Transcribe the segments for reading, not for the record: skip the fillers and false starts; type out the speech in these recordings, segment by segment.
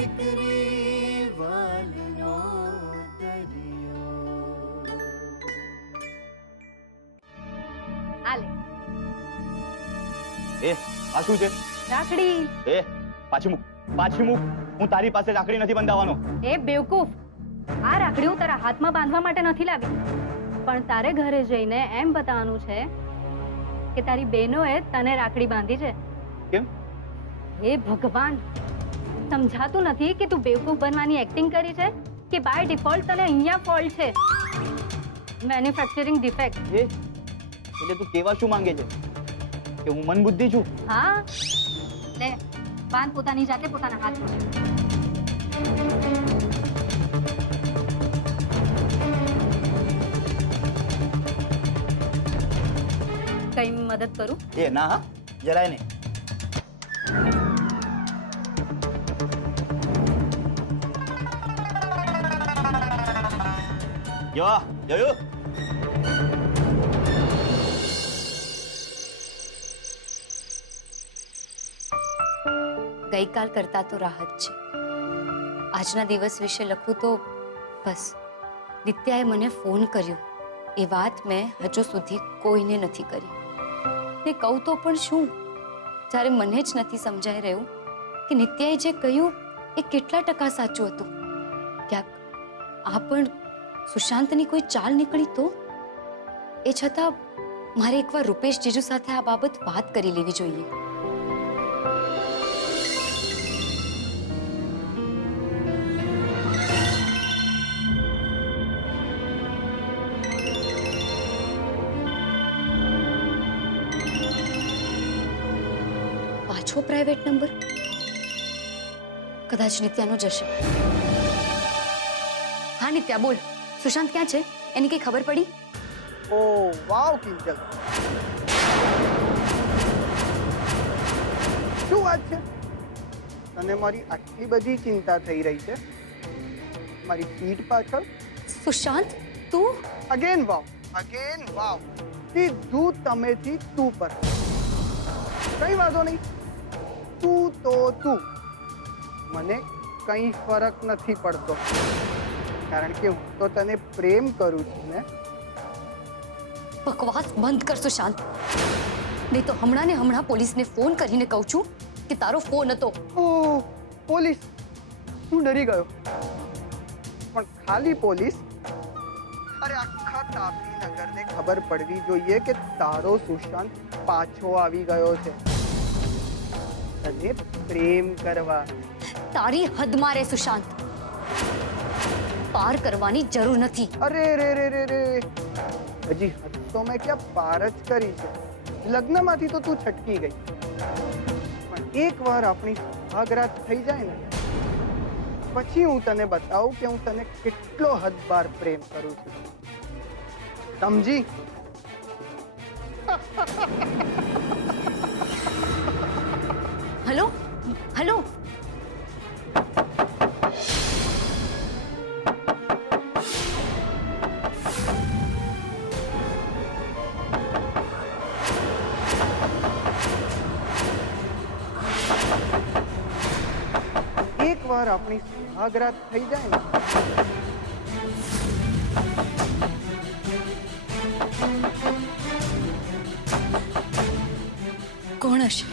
દીકરી વાલનો દરિયો. આલે એ આ શું છે? રાખડી. એ પાછી મૂક, પાછી મૂક. હું તારી પાસે રાખડી નથી બંધાવવાનો. એ બેવકૂફ, આ રાખડી હું તારા હાથમાં બાંધવા માટે નથી લાવી, પણ તારે ઘરે જઈને એમ બતાવવાનું છે કે તારી બહેનોએ તને રાખડી બાંધી છે. કેમ? હે ભગવાન, સમજાતું નથી કે તું બેવકૂફ બનવાની એક્ટિંગ કરી છે કે બાય ડિફોલ્ટ તને અહીંયા ફોલ્ટ છે, મેન્યુફેક્ચરિંગ ડિફેક્ટ. એ એટલે તું કેવા શું માંગે છે? કે હું મનબુદ્ધિ છું? હા, લે બાંધ પોતાની જાતે પોતાના હાથમાં. કઈ મદદ કરું? એ ના, હા, જરાય નહીં. જોયું? ગઈકાલ કરતા તો રાહત છે. આજના દિવસ વિશે લખું તો બસ નિત્યાએ મને ફોન કર્યો એ વાત મેં હજુ સુધી કોઈને નથી કરી. ને કહું તો પણ શું, જ્યારે મને જ નથી સમજાઈ રહ્યું કે નિત્યાએ જે કહ્યું એ કેટલા ટકા સાચું હતું. ક્યાંક આ પણ સુશાંતની કોઈ ચાલ નીકળી તો? એ છતાં મારે એકવાર રૂપેશ જીજુ સાથે આ બાબત વાત કરી લેવી જોઈએ. પાછો પ્રાઇવેટ નંબર, કદાચ નિત્યાનો જ હશે. હા નિત્યા, બોલ. સુશાંત ક્યાં છે? એની કઈ ખબર પડી? ઓ વાવ કિંજલ, શું વાત છે? તને મારી આટલી બધી ચિંતા થઈ રહી છે મારી પીઠ પાછળ? સુશાંત, તું? અગેન વાવ, અગેન વાવ. સીધું તમેથી તું પર. કઈ વાંધો નહીં, તું તો તું, મને કઈ ફરક નથી પડતો, કારણ કે હું તો તને પ્રેમ કરું છું ને. બકવાસ બંધ કર સુશાંત, નહીં તો હમણાં ને હમણાં પોલીસને ફોન કરીને કહું છું કે તારો ફોન હતો. ઓહ, પોલીસ! હું ડરી ગયો. પણ ખાલી પોલીસ? અરે આખા તાપી નગરને ખબર પડવી જોઈએ કે તારો સુશાંત પાછો આવી ગયો છે તને પ્રેમ કરવા. તારી હદમાં રે સુશાંત, પાર કરવાની જરૂર નથી. અરે રે રે રે રે, હજી હદ તો મેં ક્યાં પાર જ કરી છે. લગ્નમાંથી તો તું છટકી ગઈ, પણ એકવાર આપણી સુહાગરાત થઈ જાય ને પછી હું તને બતાવું કે હું તને કેટલો હદબાર પ્રેમ કરું છું. સમજી? હલો હલો, એકવાર આપણી સુહાગરાત થઈ જાય ને કોણ હશે?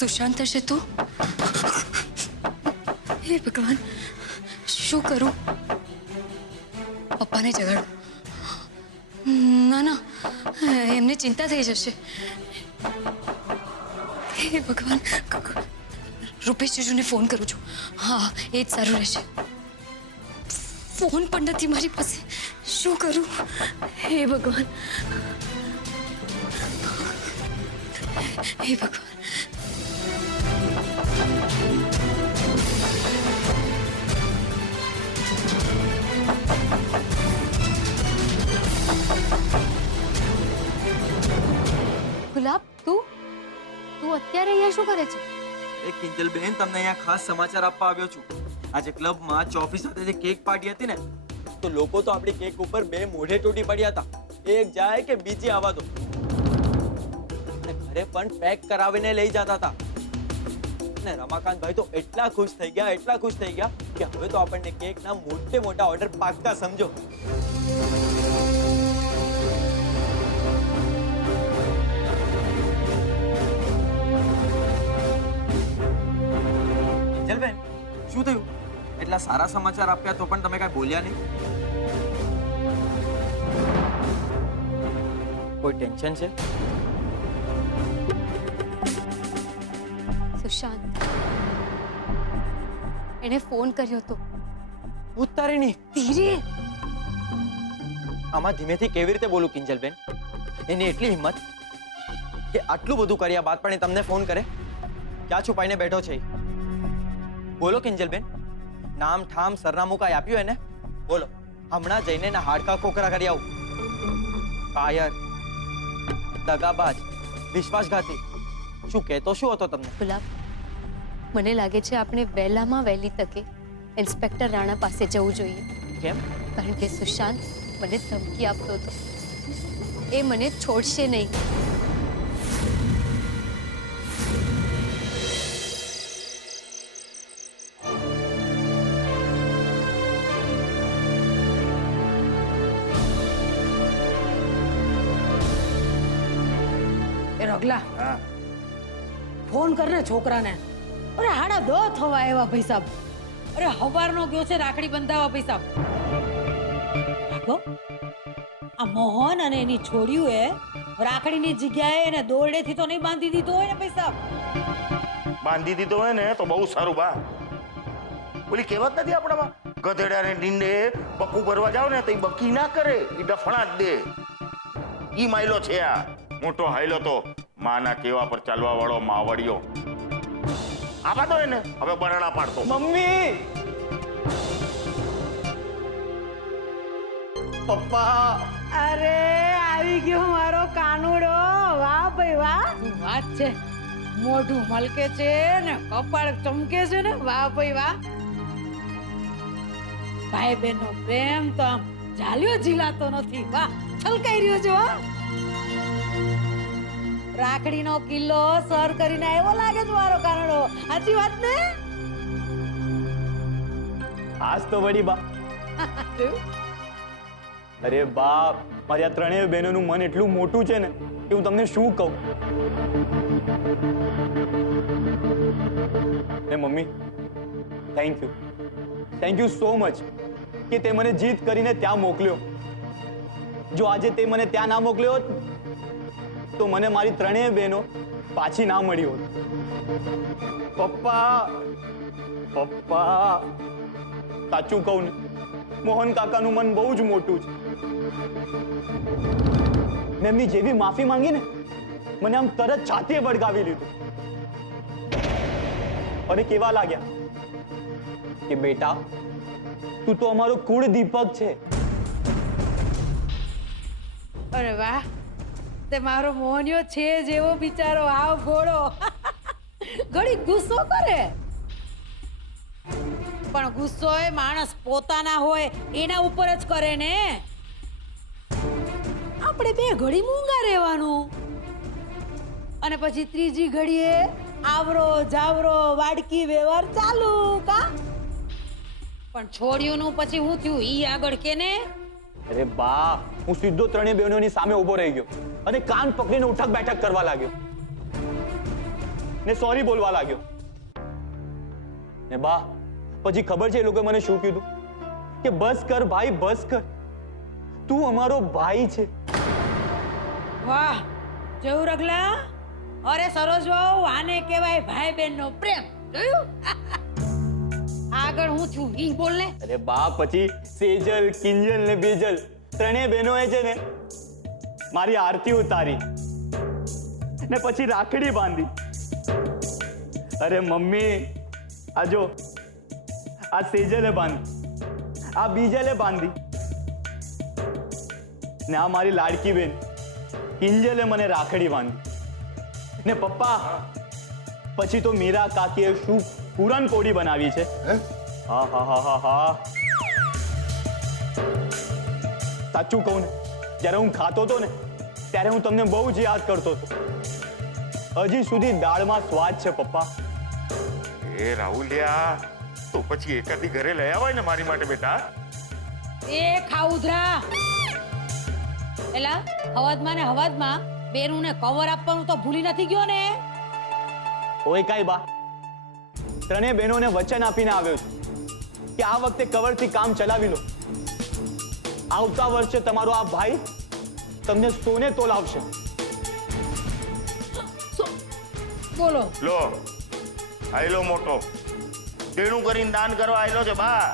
સુશાંત હશે તો? હે ભગવાન, શું કરું? પપ્પાને જગાડું. ના ના, એમને ચિંતા થઈ જશે. હે ભગવાન, રૂપેશ જીજુને ફોન કરું છું. હા, એ જ સારું રહેશે. ફોન પણ નથી મારી પાસે, શું કરું? હે ભગવાન, હે ભગવાન. ગુલાબ, તું અત્યારે અહીંયા શું કરે છે? એ કિંજલ બહેન, તમને અહીંયા ખાસ સમાચાર આપવા આવ્યો છું. આજે ક્લબમાં ચોફી સાથે જે કેક પાર્ટી હતી ને, તો લોકો તો આપણી કેક ઉપર બે મોઢે તૂટી પડ્યા હતા. એક જાય કે બીજી આવવા દો, અને ઘરે પણ પેક કરાવીને લઈ જતા હતા. ને રમાકાંતભાઈ તો એટલા ખુશ થઈ ગયા કે હવે તો આપણને કેકના મોટા ઓર્ડર પાક્કા સમજો. કિંજલબેન, શું થયું? એટલા સારા સમાચાર આપ્યા તો પણ તમે કાંઈ બોલ્યા નહીં. કોઈ ટેન્શન છે? સુશાંત એને ફોન કર્યો તો. ઉતારીની ધીરે. આમાં ધીમેથી કેવી રીતે બોલું કિંજલબેન? એની એટલી હિંમત કે આટલું બધું કર્યા બાદ પણ એ તમને ફોન કરે? ક્યાં છુપાઈને બેઠો છે? બોલો કિંજલબેન, નામ ઠામ સરનામું કાંઈ આપ્યું એને? બોલો, હમણાં જઈને એના હાડકા ખોખરા કરી આવું. કાયર, દગાબાજ, વિશ્વાસઘાતી, શું કહેતો શું હતો તમને? ગુલાબ, મને લાગે છે આપણે વહેલામાં વહેલી તકે ઇન્સ્પેક્ટર રાણા પાસે જવું જોઈએ. કેમ? કારણ કે સુશાંત મને ધમકી આપતો હતો. એ મને છોડશે નહીં. એ રગલા, ફોન કરને છોકરાને. અરે 10:30 થવા આવ્યા ભાઈ સાહેબ. અરે હવારનો ગયો છે રાખડી બંધાવવા ભાઈ સાહેબ. ભાગો. આ મોહન અને એની છોડ્યું રાખડીની જગ્યાએ એને દોરડેથી તો નહીં બાંધી દીધો હોય ને ભાઈ સાહેબ. બાંધી દીધો હોય ને તો બહુ સારું. બા ઓલી કહેવત નથી આપણામાં, ગધેડાને ડીંડે બકુ ભરવા જાવ ને તો એ બકી ના કરે, એ ડફણા જ દે. ઈ માયલો છે આ મોટો હાયલો તો માના કેવા પર ચાલવા વાળો માવડિયો. આવા દો એને હવે બરણા પાડતો. મમ્મી, પપ્પા. અરે આવી ગયો મારો કાનુડો. વાહ ભાઈ વાહ. શું વાત છે, મોઢું મલકે છે ને કપાળ ચમકે છે ને. વાહ ભાઈ વાહ. ભાઈ બહેન નો પ્રેમ તો આમ ઝાલ્યો ઝીલાતો નથી. વાહ, છલકાઈ રહ્યો છો. રાખડીનો કિલ્લો સર કરીને એવો લાગે છે મારો કાનુડો. સાચી વાત ને? આજ તો વળી બા. અરે બાપ, મારી આ ત્રણેય બહેનોનું મન એટલું મોટું છે ને કે હું તમને શું કહું. ને mummy, thank you so much કે તે મને જીત કરીને ત્યાં મોકલ્યો. જો આજે તે મને ત્યાં ના મોકલ્યો હોત તો મને મારી ત્રણેય બહેનો પાછી ના મળી હોત. પપ્પા, સાચું કહું ને, મોહન કાકાનું મન બહુ જ મોટું છે. મેં એમની જેવી માફી માંગી ને, મને આમ તરત છાતીએ વળગાવી લીધું. અને કેવા લાગ્યા કે બેટા, તું તો અમારો કુળ દીપક છે. અરે વાહ, તે મારો મોહનિયો છે જેવો બિચારો આવ ઘોડો. ઘડી ગુસ્સો કરે, પણ ગુસ્સો એ માણસ પોતાના હોય એના ઉપર જ કરે ને. આપણે બે ઘડી મૂંગા રહેવાનું અને પછી ત્રીજી ઘડીએ આવરો જાવરો વાડકી વ્યવહાર ચાલુ. કા પણ છોડ્યુંનું પછી હું થયું ઈ આગળ કે ને. અરે બા, હું સીધો ત્રણેય બહેનોની સામે ઉભો રહી ગયો અને કાન પકડીને ઉઠક બેઠક કરવા લાગ્યો ને સોરી બોલવા લાગ્યો. ને બા, પછી ખબર છે એ લોકોએ મને શું કીધું? કે બસ કર ભાઈ, બસ કર, તું અમારો ભાઈ છે. વાહ, જોયું રગલા? અરે સરોજ વાવ, આને કહેવાય ભાઈ બહેન નો પ્રેમ. જોયું? આગળ હું છું ઈ બોલ ને. અરે બા, પછી સેજલ, કિંજલ ને બેજલ ત્રણેય બહેનોએ છે ને મારી આરતી ઉતારી ને પછી રાખડી બાંધી. અરે મમ્મી, આ જો, આ સેજલે બાંધી, આ બીજલે બાંધી ને આ મારી લાડકી બેન કિંજલે મને રાખડી બાંધી. ને પપ્પા, પછી તો મીરા કાકીએ શું પૂરણ કોડી બનાવી છે. હા હા હા હા હા, સાચું કહું ને, જ્યારે હું ખાતો હતો ને ત્યારે હું તમને બહુ જ યાદ કરતો હતો. હજી સુધી દાળમાં સ્વાદ છે પપ્પા. અરે રાહુલિયા, તો પછી એકાદી ઘરે લઈ આવાય ને મારી માટે બેટા. એ ખાઉધરા એલા હવાદમાં ને હવાદમાં બેનું ને કવર આપવાનું તો ભૂલી નથી ગયો ને. ઓય કાઈ બા, ત્રણેય બહેનોને વચન આપીને આવ્યો છું કે આ વખતે કવરથી કામ ચલાવી લો. આવતા વર્ષે તમારો આ ભાઈ તમને સોને તોલાવશે. બોલો લો આયલો મોટો દેણું કરીને દાન કરવા આયલો છે બા.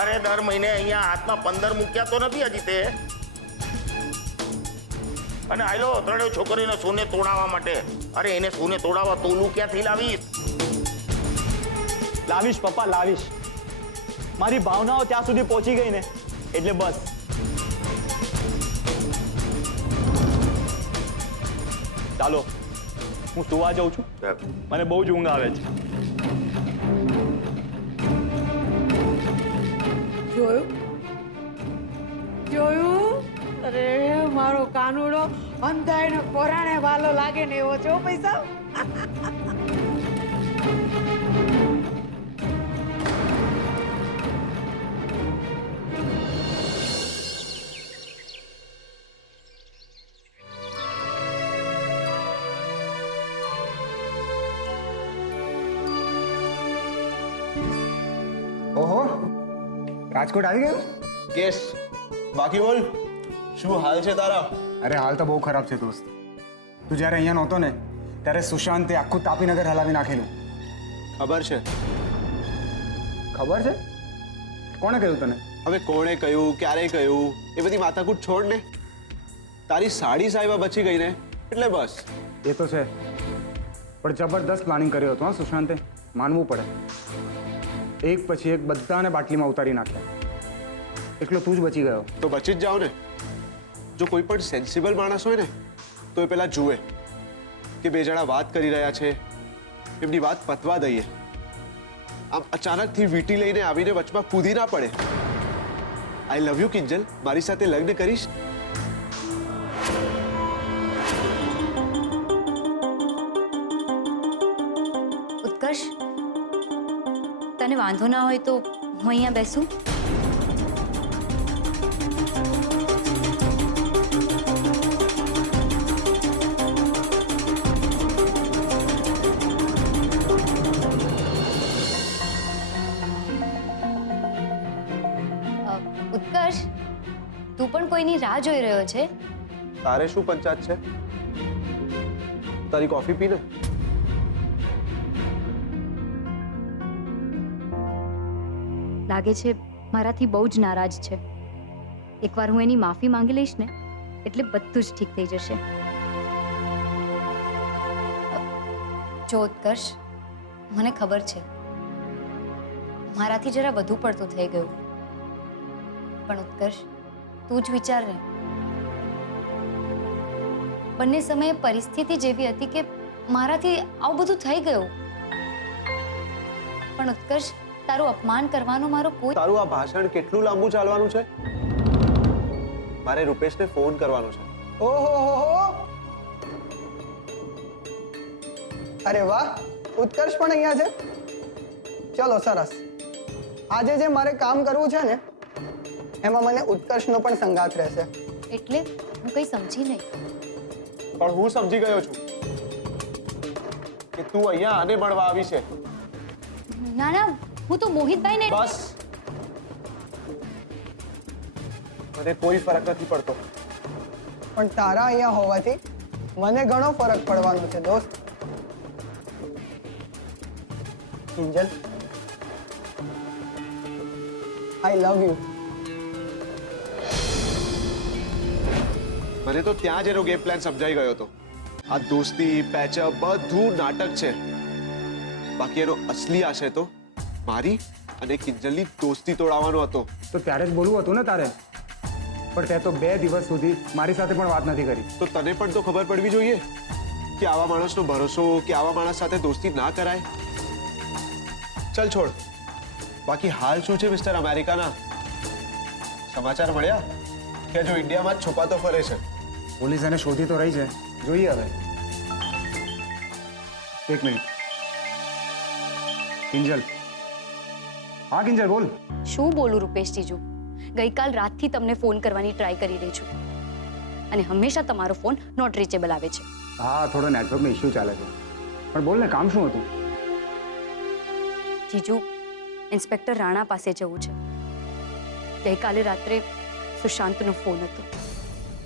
અરે દર મહિને અહીંયા હાથમાં 15 મૂક્યા તો નથી હજી તે. અને આયલો ત્રણેય છોકરીને સોને તોડાવવા માટે. અરે એને સોને તોડાવવા તોલું ક્યાંથી લાવીશ? લાવીશ પપ્પા, લાવીશ. મારી ભાવનાઓ ત્યાં સુધી પહોંચી ગઈ ને એટલે બસ. ચાલો હું સુવા જાઉં છું, મને બહુ જ ઊંઘ આવે છે. જોયું જોયું અરે મારો કાનુડો અંધાઈને કોરાણે વાલો લાગે ને એવો છો પૈસા. ઓહો, રાજકોટ આવી ગયું? કેસ બાકી બોલ, શું હાલ છે તારા? અરે હાલ તો બહુ ખરાબ છે દોસ્ત. તું જ્યારે અહીંયા નહોતો ને ત્યારે સુશાંતે આખું તાપીનગર હલાવી નાખેલું. ખબર છે? ખબર છે? કોણે કહ્યું તને? હવે કોણે કહ્યું, ક્યારે કહ્યું, એ બધી માથાકૂટ છોડ ને. તારી સાડી સાહેબા બચી ગઈ ને એટલે બસ. એ તો છે, પણ જબરદસ્ત પ્લાનિંગ કર્યો હતો હા સુશાંતે, માનવું પડે. એક પછી એક બધાને બાટલીમાં ઉતારી નાખ્યા. એકલો તું જ બચી ગયો. તો બચી જ જાઓ ને. જો કોઈ પણ સેન્સિબલ માણસ હોય ને તો એ પેલા જુએ કે બે જણા વાત કરી રહ્યા છે, એમની વાત પતવા દઈએ. આમ અચાનકથી વીંટી લઈને આવીને વચમાં કૂદી ના પડે. આઈ લવ યુ કિંજલ, મારી સાથે લગ્ન કરીશ? ઉત્કર્ષ, તને વાંધો ના હોય તો હું અહીંયા બેસું? ઉત્કર્ષ, તું પણ કોઈની રાહ જોઈ રહ્યો છે? તારે શું પંચાયત છે? તારી કોફી પીને. લાગે છે મારાથી બહુ જ નારાજ છે. એકવાર હું એની માફી માંગી લઈશ ને એટલે બધું જ ઠીક થઈ જશે. જો ઉત્કર્ષ, મને ખબર છે મારાથી જરા વધુ પડતું થઈ ગયું, પણ ઉત્કર્ષ તું જ વિચાર ને. બંને સમયે પરિસ્થિતિ જેવી હતી કે મારાથી આવું બધું થઈ ગયું. પણ ઉત્કર્ષ, તારું અપમાન કરવાનો મારો કોઈ... તારું આ ભાષણ કેટલું લાંબુ ચાલવાનું છે? મારે રૂપેશને ફોન કરવાનો છે. ઓહો, અરે વાહ, ઉત્કર્ષ પણ અહીંયા છે. ચલો સરસ. આજે જે મારે કામ કરવું છે ને એમાં મને ઉત્કર્ષનો પણ સંગાથ રહેશે. એટલે હું કંઈ સમજી નહીં. પણ હું સમજી ગયો છું કે તું અહીંયા આને મળવા આવી છે. ના ના, હું તો મોહિતભાઈને... બસ, મને કોઈ ફરક નથી પડતો. પણ તારા અહીંયા હોવાથી મને ઘણો ફરક પડવાનો છે દોસ્ત. કિંજલ, આઈ લવ યુ. મને તો ત્યાં જ એનો ગેમ પ્લાન સમજાઈ ગયો હતો. આ દોસ્તી, પેચઅપ બધું નાટક છે. બાકી એનો અસલી આશય તો મારી અને કિંજલની દોસ્તી તોડાવવાનો હતો. તો ત્યારે જ બોલવું હતું ને તારે, પણ તે તો 2 દિવસ સુધી મારી સાથે પણ વાત નથી કરી. તો તને પણ તો ખબર પડવી જોઈએ કે આવા માણસનો ભરોસો, કે આવા માણસ સાથે દોસ્તી ના કરાય. ચલ છોડ. બાકી હાલ શું છે મિસ્ટર અમેરિકાના? સમાચાર મળ્યા કે જો ઇન્ડિયામાં જ છુપાતો ફરે છે? પોલીસ એને શોધી તો રહી છે, જોઈએ હવે. 1 મિનિટ. કિંજલ, હા કિંજલ બોલ. શું બોલું રૂપેશ જીજુ? ગઈકાલ રાતથી તમને ફોન કરવાની ટ્રાય કરી રહી છું અને હંમેશા તમારો ફોન નોટ રીચેબલ આવે છે. હા, થોડો નેટવર્કનો ઇશ્યુ ચાલે છે, પણ બોલ ને, કામ શું હતું? જીજુ, ઇન્સ્પેક્ટર રાણા પાસે જવું છે. ગઈકાલે રાત્રે સુશાંતનો ફોન હતો.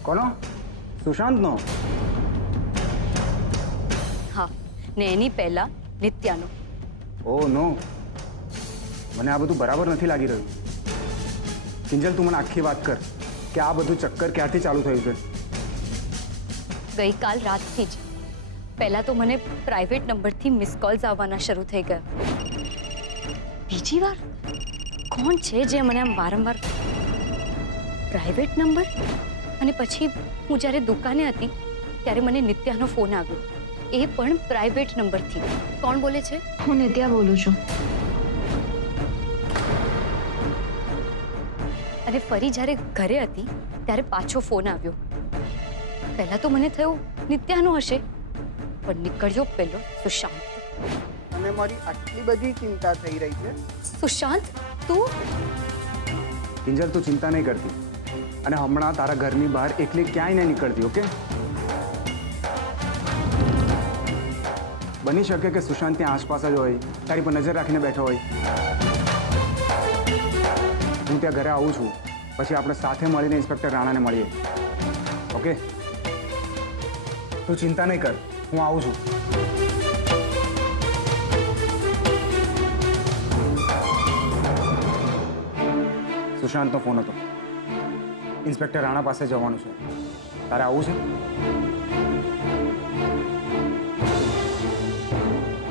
કોનો? સુશાંતનો? હા, ને એની પહેલા નિત્યાનો. ઓ નો, મને આ બધું બરાબર નથી લાગી રહ્યું. કિંજલ, તું મને આખી વાત કર કે આ બધું ચક્કર ક્યારથી ચાલુ થયું છે? ગઈકાલ રાતથી જ. પહેલા તો મને પ્રાઇવેટ નંબરથી મિસ કોલ્સ આવવાના શરૂ થઈ ગયા. બીજી વાર કોણ છે જે મને આમ વારંવાર પ્રાઇવેટ નંબર? અને પછી હું જ્યારે દુકાને હતી ત્યારે મને નિત્યાનો ફોન આવ્યો, એ પણ પ્રાઇવેટ નંબરથી. કોણ બોલે છે? હું નિત્યા બોલું છું. અને ફરી જ્યારે ઘરે હતી ત્યારે પાછો ફોન આવ્યો. પહેલા તો મને થયું નિત્યાનો હશે, પણ નીકળ્યો પેલો સુશાંત. અને મારી આટલી બધી ચિંતા થઈ રહી છે. સુશાંત, તું? કિંજલ, તું ચિંતા નહીં કરતી, અને હમણાં તારા ઘરની બહાર એકલી ક્યાંય નહીં નીકળતી, ઓકે? બની શકે કે સુશાંત ત્યાં આસપાસ જ હોય, તારી પર નજર રાખીને બેઠો હોય. હું ત્યાં ઘરે આવું છું, પછી આપણે સાથે મળીને ઇન્સ્પેક્ટર રાણાને મળીએ, ઓકે? તું ચિંતા નહીં કર, હું આવું છું. સુશાંતનો ફોન હતો. ઇન્સ્પેક્ટર રાણા પાસે જવાનું છે. તારે આવું છે?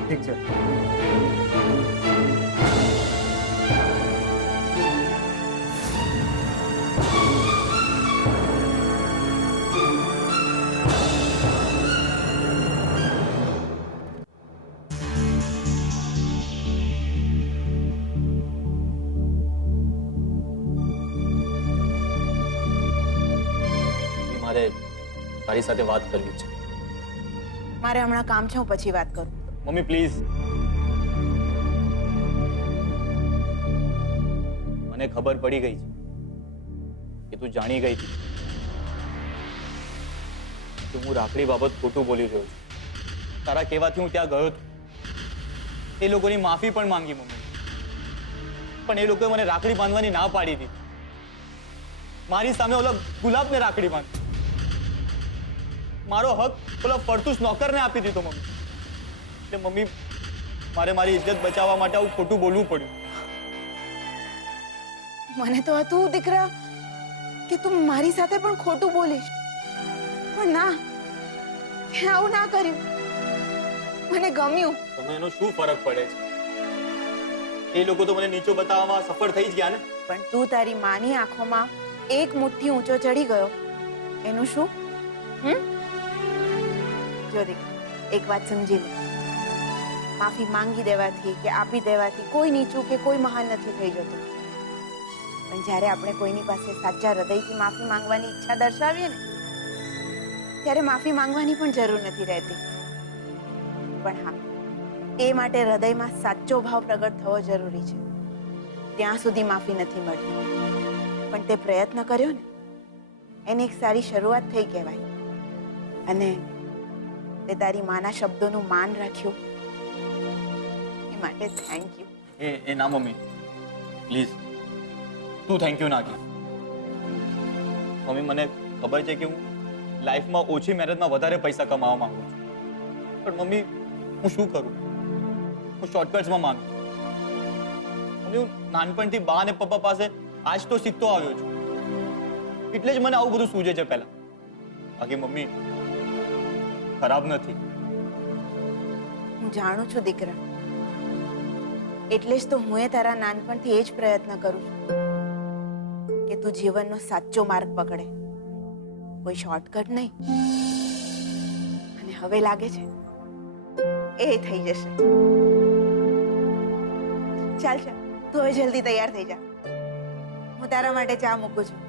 ઠીક છે. મારે તારી સાથે વાત કરવી છે. મારે હમણાં કામ છે, હું પછી વાત કરું. Mummy please. મને ખબર પડી ગઈ છે કે તું જાણી ગઈ હતી કે હું રાખડી બાબત ખોટું બોલી રહ્યો છું. તારા કહેવાથી હું ત્યાં ગયો હતો. એ લોકોની માફી પણ માંગી મમ્મી, પણ એ લોકોએ મને રાખડી બાંધવાની ના પાડી હતી. મારી સામે ઓલા ગુલાબને રાખડી બાંધી. મારો હક ઓલા ફરતુસ નોકરને આપી દીધો મમ્મી. એટલે મમ્મી, મારે મારી ઇજ્જત બચાવવા માટે આવું ખોટું બોલવું પડ્યું. મને તો હતું દીકરા કે તું મારી સાથે પણ ખોટું બોલીશ, પણ ના, તે આવું ના કર્યું. મને ગમ્યું. તમે એનો શું ફરક પડે છે? એ લોકો તો મને નીચો બતાવવામાં સફળ થઈ જ ગયા ને. પણ તું તારી માની આંખોમાં એક મુઠ્ઠી ઊંચો ચડી ગયો, એનું શું? જો દીકરા, એક વાત સમજી લે. માફી માંગી દેવાથી કે આપી દેવાથી કોઈ નીચું કે કોઈ મહાન નથી થઈ જતું. પણ જ્યારે આપણે કોઈની પાસે સાચા હૃદયથી માફી માંગવાની ઈચ્છા દર્શાવીએ ને, ત્યારે માફી માંગવાની પણ જરૂર નથી રહેતી. પણ હા, એ માટે હૃદયમાં સાચો ભાવ પ્રગટ થવો જરૂરી છે. ત્યાં સુધી માફી નથી મળતી, પણ તે પ્રયત્ન કર્યો ને, એને એક સારી શરૂઆત થઈ કહેવાય. અને તે તારી માના શબ્દોનું માન રાખ્યું, એ માટે થેન્ક યુ. એ ના મમ્મી, પ્લીઝ તું થેન્ક યુ ના કહે. મમ્મી, મને ખબર છે કે હું લાઈફમાં ઓછી મહેનતમાં વધારે પૈસા કમાવા માંગુ છું, પણ મમ્મી હું શું કરું? હું શોર્ટકટ્સમાં માંગુ છું. મમ્મી, હું નાનપણથી બા અને પપ્પા પાસે આજ તો શીખતો આવ્યો છું, એટલે જ મને આવું બધું સૂજે છે પહેલા. બાકી મમ્મી ખરાબ નથી. હું જાણું છું દીકરા, એટલે જ તો હું તારા નાનપણથી એ જ પ્રયત્ન કરું છું કે તું જીવનનો સાચો માર્ગ પકડે, કોઈ શોર્ટકટ નહીં. અને હવે લાગે છે એ થઈ જશે. ચાલ ચાલ, તું હવે જલ્દી તૈયાર થઈ જા. હું તારા માટે ચા મૂકું છું.